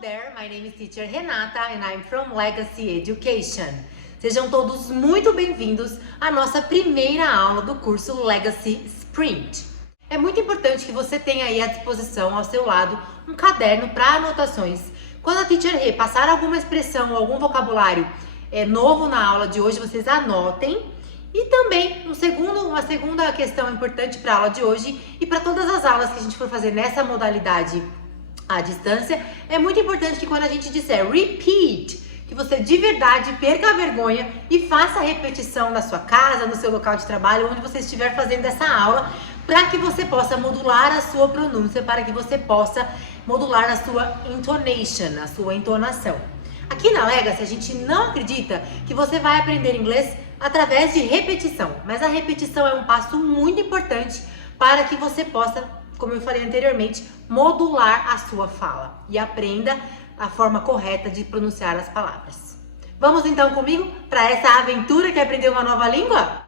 there, my name is teacher Renata and I'm from Legacy Education. Sejam todos muito bem-vindos à nossa primeira aula do curso Legacy Sprint. É muito importante que você tenha aí à disposição, ao seu lado, um caderno para anotações. Quando a teacher Rê passar alguma expressão ou algum vocabulário novo na aula de hoje, vocês anotem. E também uma segunda questão importante para a aula de hoje e para todas as aulas que a gente for fazer nessa modalidade à distância, é muito importante que quando a gente disser repeat, que você de verdade perca a vergonha e faça a repetição na sua casa, no seu local de trabalho, onde você estiver fazendo essa aula, para que você possa modular a sua pronúncia, para que você possa modular a sua intonation, a sua entonação. Aqui na Legacy, a gente não acredita que você vai aprender inglês através de repetição, mas a repetição é um passo muito importante para que você possa, como eu falei anteriormente, modular a sua fala e aprenda a forma correta de pronunciar as palavras. Vamos então comigo para essa aventura que é aprender uma nova língua?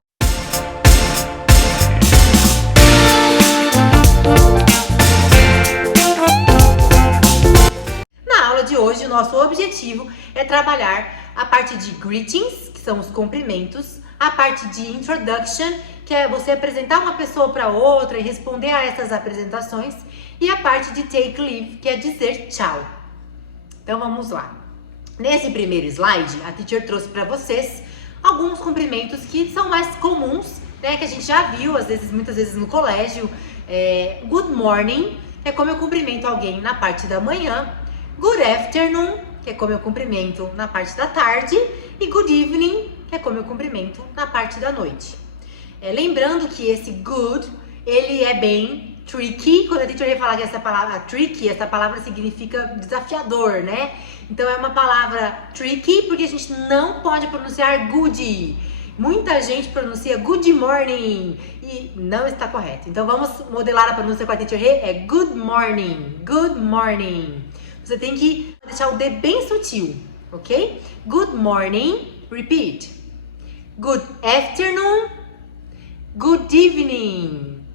Na aula de hoje, o nosso objetivo é trabalhar a parte de greetings, que são os cumprimentos, a parte de introduction, que é você apresentar uma pessoa para outra e responder a essas apresentações, e a parte de take leave, que é dizer tchau. Então vamos lá. Nesse primeiro slide, a teacher trouxe para vocês alguns cumprimentos que são mais comuns, né, que a gente já viu, muitas vezes no colégio. Good morning, que é como eu cumprimento alguém na parte da manhã. Good afternoon, que é como eu cumprimento na parte da tarde. E good evening, que é como eu cumprimento na parte da noite. Lembrando que esse good, ele é bem tricky. Quando a gente vai falar que essa palavra tricky, essa palavra significa desafiador, né? Então é uma palavra tricky porque a gente não pode pronunciar good. Muita gente pronuncia good morning e não está correto. Então vamos modelar a pronúncia com a teacher Rê. É good morning, good morning. Você tem que deixar o D bem sutil, ok? Good morning, repeat. Good afternoon, good evening,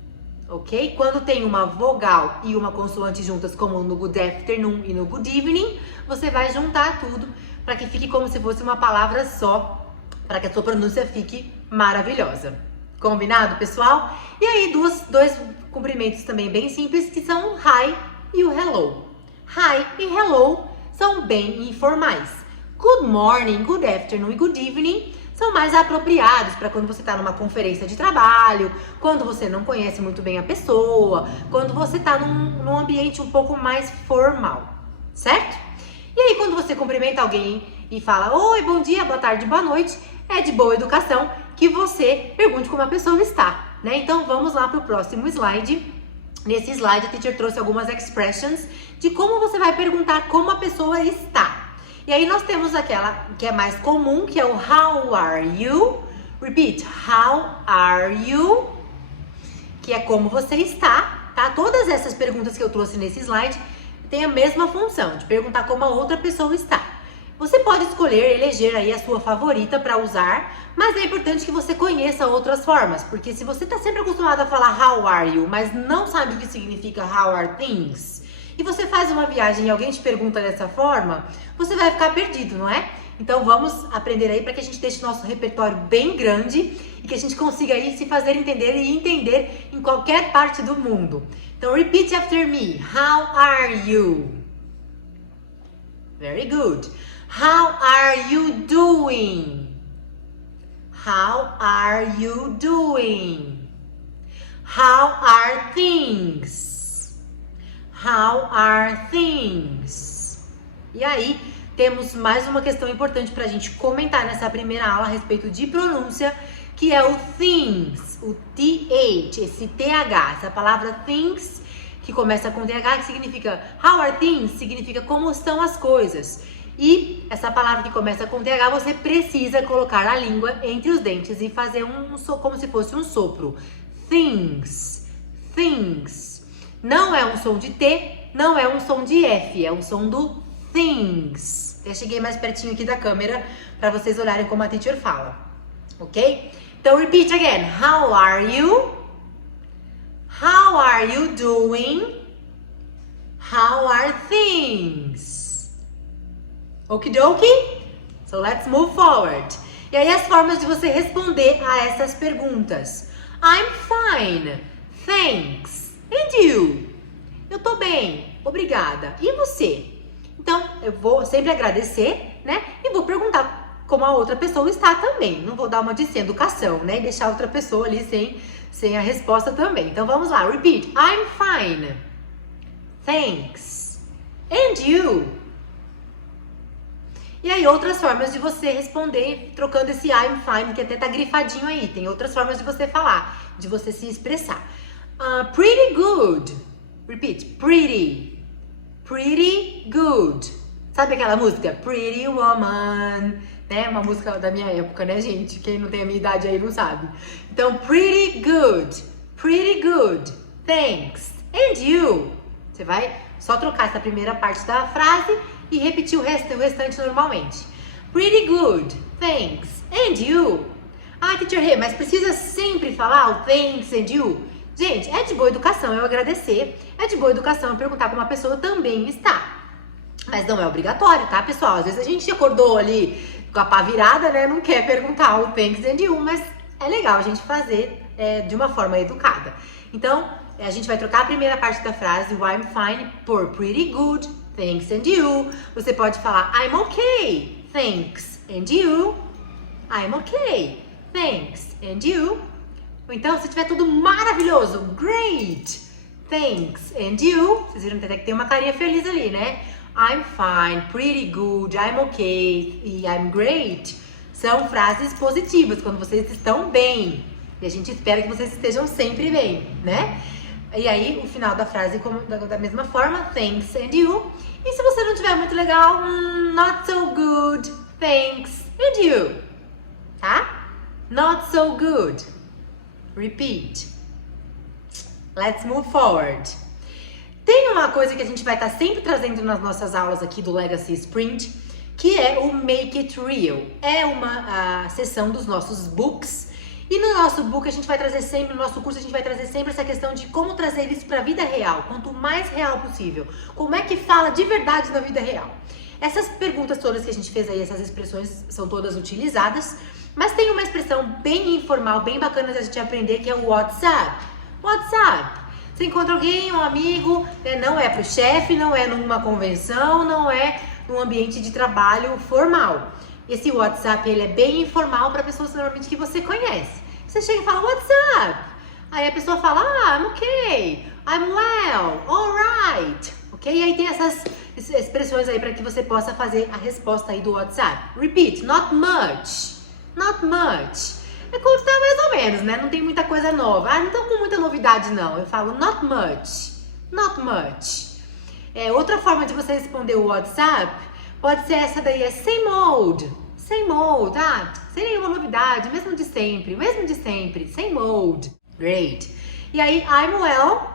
ok? Quando tem uma vogal e uma consoante juntas, como no good afternoon e no good evening, você vai juntar tudo para que fique como se fosse uma palavra só, para que a sua pronúncia fique maravilhosa. Combinado, pessoal? E aí, dois cumprimentos também bem simples, que são o hi e o hello. Hi e hello são bem informais. Good morning, good afternoon e good evening são mais apropriados para quando você está numa conferência de trabalho, quando você não conhece muito bem a pessoa, quando você está num ambiente um pouco mais formal, certo? E aí, quando você cumprimenta alguém e fala oi, bom dia, boa tarde, boa noite, é de boa educação que você pergunte como a pessoa está, né? Então, vamos lá para o próximo slide. Nesse slide, a teacher trouxe algumas expressions de como você vai perguntar como a pessoa está. E aí nós temos aquela que é mais comum, que é o how are you? Repeat, how are you? Que é como você está, tá? Todas essas perguntas que eu trouxe nesse slide têm a mesma função, de perguntar como a outra pessoa está. Você pode escolher, eleger aí a sua favorita para usar, mas é importante que você conheça outras formas, porque se você está sempre acostumado a falar how are you, mas não sabe o que significa how are things, e você faz uma viagem e alguém te pergunta dessa forma, você vai ficar perdido, não é? Então vamos aprender aí para que a gente deixe o nosso repertório bem grande e que a gente consiga aí se fazer entender e entender em qualquer parte do mundo. Então repeat after me. How are you? Very good. How are you doing? How are you doing? How are things? How are things? E aí, temos mais uma questão importante para a gente comentar nessa primeira aula a respeito de pronúncia, que é o things, o TH, esse TH, essa palavra things, que começa com TH, que significa how are things, significa como estão as coisas. E essa palavra que começa com TH, você precisa colocar a língua entre os dentes e fazer como se fosse um sopro. Things, things. Não é um som de T, não é um som de F, é um som do things. Eu cheguei mais pertinho aqui da câmera para vocês olharem como a teacher fala, ok? Então, repeat again. How are you? How are you doing? How are things? Okidoki? So let's move forward. E aí as formas de você responder a essas perguntas. I'm fine. Thanks. And you? Eu tô bem. Obrigada. E você? Então, eu vou sempre agradecer, né? E vou perguntar como a outra pessoa está também. Não vou dar uma de sem educação, né? E deixar a outra pessoa ali sem a resposta também. Então, vamos lá. Repeat. I'm fine. Thanks. And you? E aí, outras formas de você responder, trocando esse I'm fine, que até tá grifadinho aí. Tem outras formas de você falar, de você se expressar. Pretty good. Repeat. Pretty. Pretty good. Sabe aquela música? Pretty Woman. Né? Uma música da minha época, né, gente? Quem não tem a minha idade aí não sabe. Então, pretty good. Pretty good. Thanks. And you? Você vai só trocar essa primeira parte da frase e repetir o restante normalmente. Pretty good. Thanks. And you? Ah, Teacher Rê, mas precisa sempre falar o thanks and you? Gente, é de boa educação eu agradecer. É de boa educação eu perguntar como a pessoa também está. Mas não é obrigatório, tá, pessoal? Às vezes a gente acordou ali com a pá virada, né? Não quer perguntar o thanks and you, mas é legal a gente fazer de uma forma educada. Então, a gente vai trocar a primeira parte da frase, o I'm fine, por pretty good, thanks and you. Você pode falar I'm okay, thanks and you. I'm okay, thanks and you. Ou então, se tiver tudo maravilhoso, great, thanks and you. Vocês viram até que tem uma carinha feliz ali, né? I'm fine, pretty good, I'm okay e I'm great. São frases positivas, quando vocês estão bem. E a gente espera que vocês estejam sempre bem, né? E aí, o final da frase da mesma forma, thanks and you. E se você não tiver muito legal, not so good, thanks and you. Tá? Not so good. Repeat. Let's move forward. Tem uma coisa que a gente vai estar sempre trazendo nas nossas aulas aqui do Legacy Sprint, que é o Make It Real. É uma sessão dos nossos books. E no nosso book a gente vai trazer sempre, no nosso curso a gente vai trazer sempre essa questão de como trazer isso para a vida real, quanto mais real possível. Como é que fala de verdade na vida real? Essas perguntas todas que a gente fez aí, essas expressões são todas utilizadas, mas tem uma expressão bem informal, bem bacana de a gente aprender, que é o WhatsApp. WhatsApp. Você encontra alguém, um amigo, né? Não é pro chefe, não é numa convenção, não é num ambiente de trabalho formal. Esse WhatsApp, ele é bem informal para pessoas normalmente que você conhece. Você chega e fala, WhatsApp. Aí a pessoa fala, I'm okay, I'm well, alright. Ok? E aí tem essas expressões aí para que você possa fazer a resposta aí do WhatsApp. Repeat, not much, not much. É como tá mais ou menos, né? Não tem muita coisa nova. Ah, não tô com muita novidade não. Eu falo not much, not much. Outra forma de você responder o WhatsApp pode ser essa daí, é same old, tá? Sem nenhuma novidade, mesmo de sempre, same old. Great. E aí, I'm well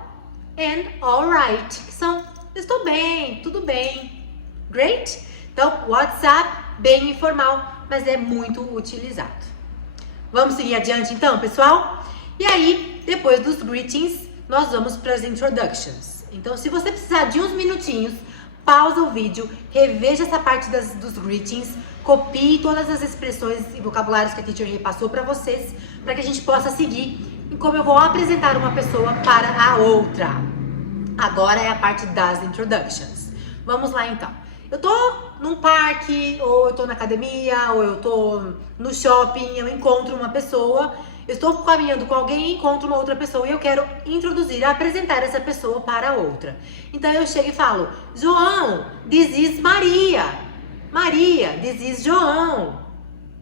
and alright, que são, estou bem, tudo bem. Great? Então, WhatsApp, bem informal, mas é muito utilizado. Vamos seguir adiante então, pessoal? E aí, depois dos greetings, nós vamos para as introductions. Então, se você precisar de uns minutinhos, pausa o vídeo, reveja essa parte dos greetings, copie todas as expressões e vocabulários que a Teacher repassou para vocês, para que a gente possa seguir em como eu vou apresentar uma pessoa para a outra. Agora é a parte das introductions. Vamos lá então. Eu tô num parque, ou eu tô na academia, ou eu tô no shopping, eu encontro uma pessoa, eu estou caminhando com alguém e encontro uma outra pessoa e eu quero introduzir, apresentar essa pessoa para a outra. Então eu chego e falo, João, this is Maria. Maria, this is João.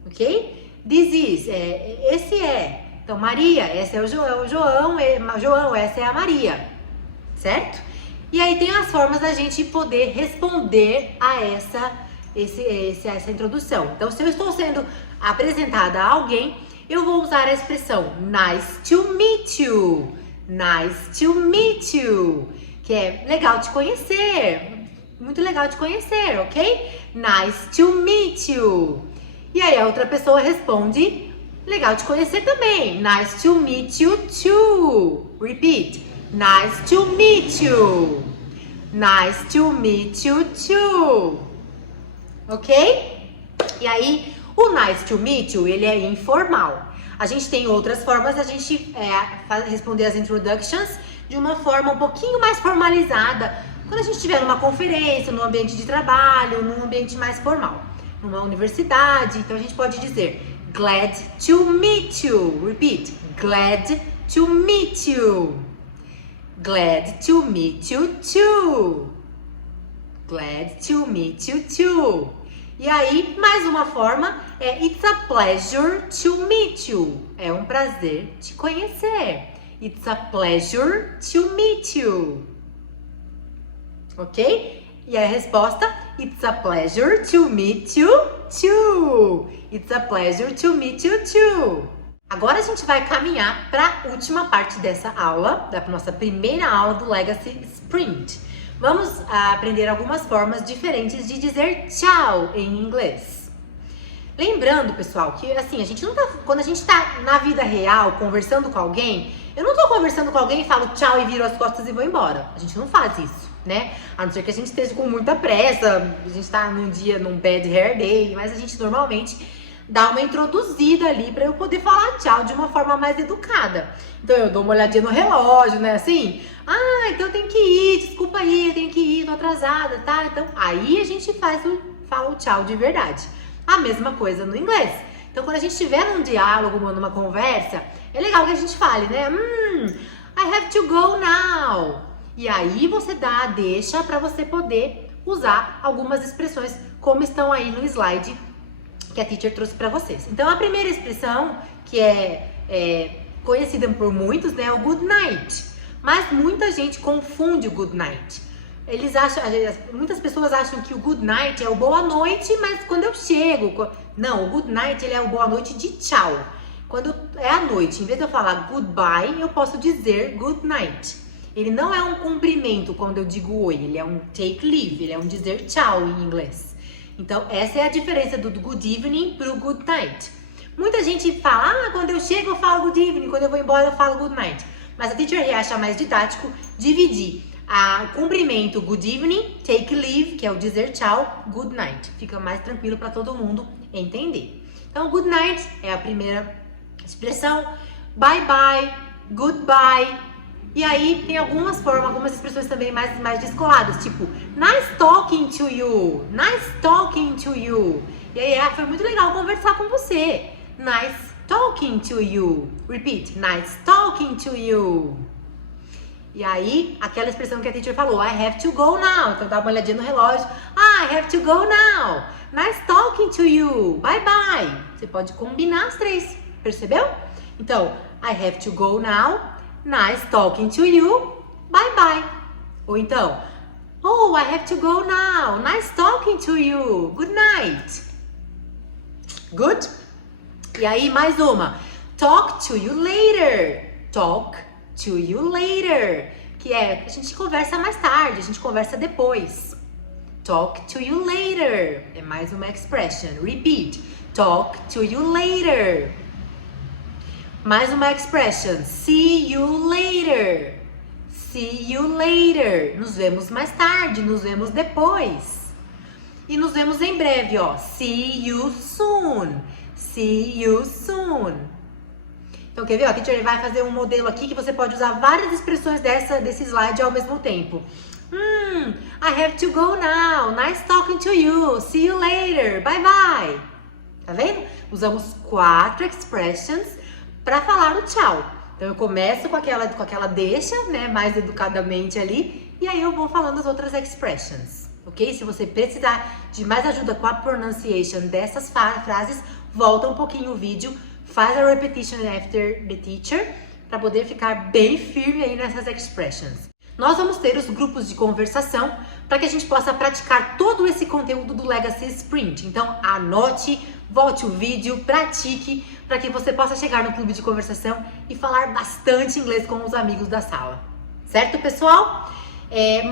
Ok? This is, esse é. Então Maria, esse é o João, João, essa é a Maria. Certo? E aí tem as formas da gente poder responder a essa introdução. Então se eu estou sendo apresentada a alguém, eu vou usar a expressão nice to meet you. Nice to meet you. Que é legal te conhecer. Muito legal te conhecer, ok? Nice to meet you. E aí a outra pessoa responde, legal te conhecer também. Nice to meet you too. Repeat. Nice to meet you. Nice to meet you too. ok? E aí, o nice to meet you, ele é informal. A gente tem outras formas da gente responder as introductions de uma forma um pouquinho mais formalizada, quando a gente estiver numa conferência, num ambiente de trabalho, num ambiente mais formal, numa universidade. Então a gente pode dizer glad to meet you. Repeat, glad to meet you. Glad to meet you too. Glad to meet you too. E aí, mais uma forma é it's a pleasure to meet you. É um prazer te conhecer. It's a pleasure to meet you. Ok? E a resposta, it's a pleasure to meet you too. It's a pleasure to meet you too. Agora a gente vai caminhar para a última parte dessa aula, da nossa primeira aula do Legacy Sprint. Vamos aprender algumas formas diferentes de dizer tchau em inglês. Lembrando, pessoal, que assim, quando a gente tá na vida real, conversando com alguém, eu não tô conversando com alguém e falo tchau e viro as costas e vou embora. A gente não faz isso, né? A não ser que a gente esteja com muita pressa, a gente tá num bad hair day, mas a gente normalmente dá uma introduzida ali pra eu poder falar tchau de uma forma mais educada. Então eu dou uma olhadinha no relógio, né, assim, então eu tenho que ir, desculpa aí, eu tenho que ir, tô atrasada, tá? Então aí a gente fala o tchau de verdade. A mesma coisa no inglês. Então quando a gente estiver num diálogo, numa conversa, é legal que a gente fale, né, I have to go now. E aí você dá a deixa pra você poder usar algumas expressões como estão aí no slide que a teacher trouxe para vocês. Então a primeira expressão, que é conhecida por muitos, né, é o good night. Mas muita gente confunde o good night. Muitas pessoas acham que o good night é o boa noite, mas quando eu chego... Não, o good night ele é o boa noite de tchau. Quando é a noite, em vez de eu falar goodbye, eu posso dizer good night. Ele não é um cumprimento quando eu digo oi, ele é um take leave, ele é um dizer tchau em inglês. Então, essa é a diferença do good evening pro good night. Muita gente fala, quando eu chego eu falo good evening, quando eu vou embora eu falo good night. Mas a teacher acha mais didático dividir o cumprimento good evening, take leave, que é o dizer tchau, good night. Fica mais tranquilo para todo mundo entender. Então, good night é a primeira expressão, bye bye, goodbye. E aí tem algumas expressões também mais descoladas, tipo nice talking to you, nice talking to you. E aí foi muito legal conversar com você. Nice talking to you. Repeat, nice talking to you. E aí, aquela expressão que a teacher falou, I have to go now. Então dá uma olhadinha no relógio. I have to go now. Nice talking to you. Bye bye. Você pode combinar as três, percebeu? Então, I have to go now. Nice talking to you. Bye bye. Ou então, oh, I have to go now. Nice talking to you. Good night. Good? E aí, mais uma. Talk to you later. Talk to you later. Que é, a gente conversa mais tarde, a gente conversa depois. Talk to you later. É mais uma expression. Repeat. Talk to you later. Mais uma expression. See you later. See you later. Nos vemos mais tarde, nos vemos depois. E nos vemos em breve, ó. See you soon. See you soon. Então, quer ver? A teacher vai fazer um modelo aqui que você pode usar várias expressões desse slide ao mesmo tempo. I have to go now. Nice talking to you. See you later. Bye bye. Tá vendo? Usamos 4 expressions para falar o tchau. Então eu começo com aquela deixa, né, mais educadamente ali, e aí eu vou falando as outras expressions, ok? Se você precisar de mais ajuda com a pronunciation dessas frases, volta um pouquinho o vídeo, faz a repetition after the teacher, para poder ficar bem firme aí nessas expressions. Nós vamos ter os grupos de conversação para que a gente possa praticar todo esse conteúdo do Legacy Sprint. Então anote, volte o vídeo, pratique, para que você possa chegar no clube de conversação e falar bastante inglês com os amigos da sala. Certo, pessoal?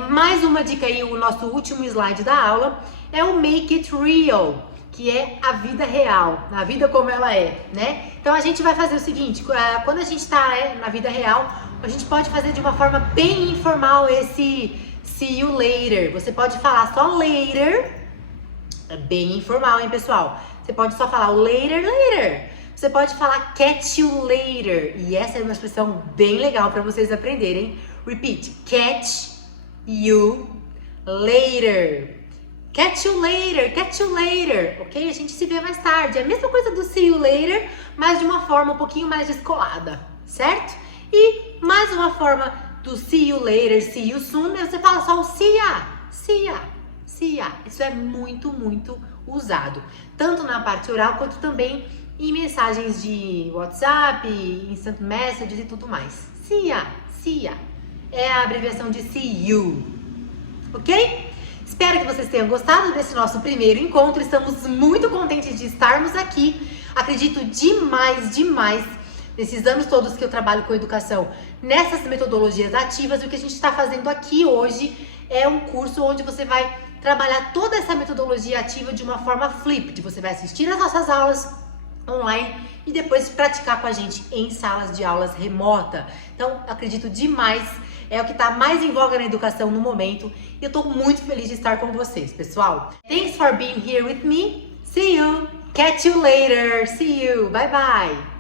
Mais uma dica aí, o nosso último slide da aula é o Make It Real, que é a vida real, a vida como ela é, né? Então a gente vai fazer o seguinte, quando a gente está na vida real, a gente pode fazer de uma forma bem informal esse see you later. Você pode falar só later É bem informal, hein, pessoal? Você pode só falar o later, later. Você pode falar catch you later. E essa é uma expressão bem legal para vocês aprenderem. Repeat. Catch you later. Catch you later, catch you later. Ok? A gente se vê mais tarde. É a mesma coisa do see you later, mas de uma forma um pouquinho mais descolada. Certo? E mais uma forma do see you later, see you soon, você fala só o see ya, see ya, see ya. Isso é muito, muito usado. Tanto na parte oral, quanto também em mensagens de WhatsApp, instant messages e tudo mais. See ya, see ya. É a abreviação de see you. Ok? Espero que vocês tenham gostado desse nosso primeiro encontro. Estamos muito contentes de estarmos aqui. Acredito demais, demais nesses anos todos que eu trabalho com educação, nessas metodologias ativas. O que a gente está fazendo aqui hoje é um curso onde você vai trabalhar toda essa metodologia ativa de uma forma flipped. Você vai assistir as nossas aulas online e depois praticar com a gente em salas de aulas remota. Então, acredito demais, é o que está mais em voga na educação no momento. E eu estou muito feliz de estar com vocês, pessoal. Thanks for being here with me. See you. Catch you later. See you. Bye bye.